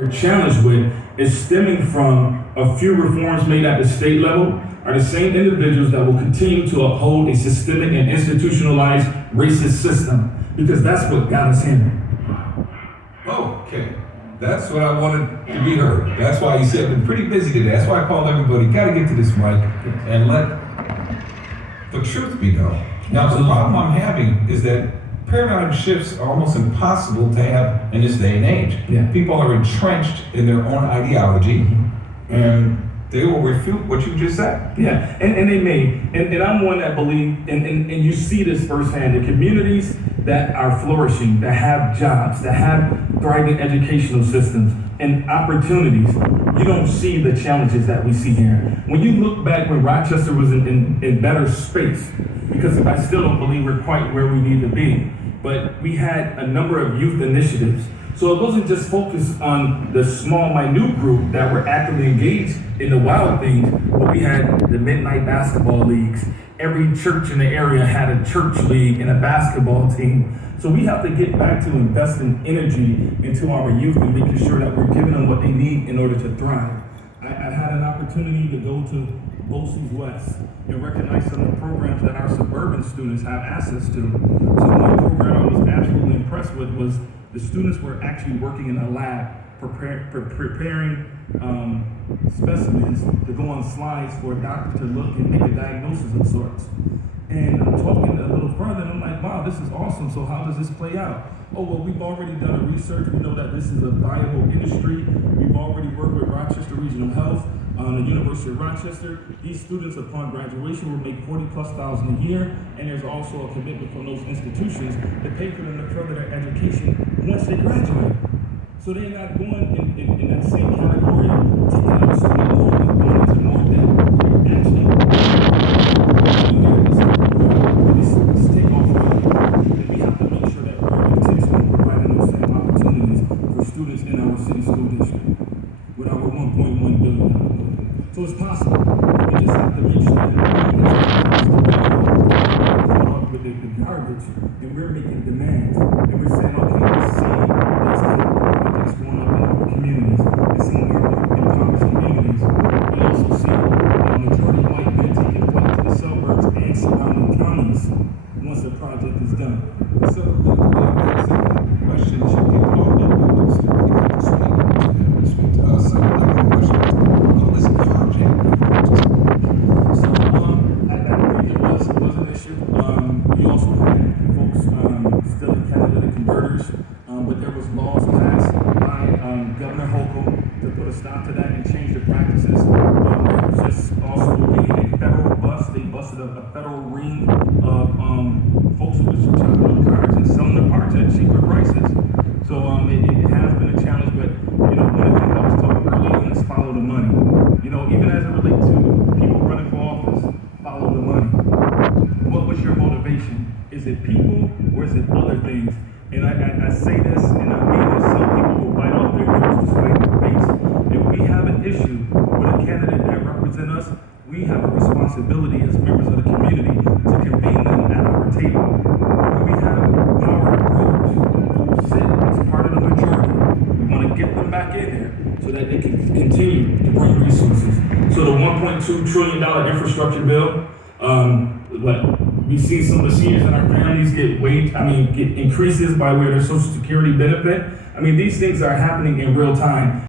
we're challenged with is stemming from a few reforms made at the state level are the same individuals that will continue to uphold a systemic and institutionalized racist system because that's what got us here. Okay, that's what I wanted to be heard. That's why you said I've been pretty busy today. That's why I called everybody. Got to get to this mic and let the truth be known. Now, the problem I'm having is that paradigm shifts are almost impossible to have in this day and age. Yeah. People are entrenched in their own ideology, and they will refute what you just said. Yeah, and they may. And I'm one that believe, and you see this firsthand, the communities that are flourishing, that have jobs, that have thriving educational systems and opportunities, you don't see the challenges that we see here. When you look back when Rochester was in better space, because I still don't believe we're quite where we need to be, but we had a number of youth initiatives. So it wasn't just focused on the small, minute group that were actively engaged in the wild things, but we had the midnight basketball leagues. Every church in the area had a church league and a basketball team. So we have to get back to investing energy into our youth and making sure that we're giving them what they need in order to thrive. I had an opportunity to go to BOCES West and recognize some of the programs that our suburban students have access to. So one program I was absolutely impressed with was the students were actually working in a lab preparing specimens to go on slides for a doctor to look and make a diagnosis of sorts. And I'm talking a little further, and I'm like, wow, this is awesome. So how does this play out? Oh, well, we've already done a research. We know that this is a viable industry. We've already worked with Rochester Regional Health, the University of Rochester. These students, upon graduation, will make $40,000+ a year, and there's also a commitment from those institutions to pay for them to further their education once they graduate. So they're not going in that same category, taking out a student loan and going into more debt. Actually, this takeoff rate, and we have to make sure that we're intentional providing those same opportunities for students in our city school district with our $1.1 billion budget. So it's possible. We just have to make sure that we're with the garbage, and we're making demands, and we're saying, okay, let's see these projects going on in our communities, and some of our impoverished communities. We also see majority white men taking flight to the suburbs and surrounding counties once the project is done. So the question should be called to speak to us. Another question. What was the project? So I think it was an issue. We also had folks still in catalytic converters, but there was laws passed by Governor Hochul to put a stop to that and change the practices. There was just also a federal bust. They busted a federal ring of folks who was chopping up cars and selling the parts at cheaper prices. So it has been a challenge, but one of the things I was talking earlier on is follow the money. Even as it relates to people running for office, follow the money. What was your motivation? Is it people or is it other things? And I say this and I mean this, some people will bite off their nose to spite their face. If we have an issue with a candidate that represents us, we have a responsibility as members of the community to convene them at our table. When we have power brokers who sit as part of the majority, we want to get them back in there so that they can continue to bring resources. So the $1.2 trillion infrastructure bill, we see some of the seniors in our families get increases by way of their Social Security benefit. These things are happening in real time.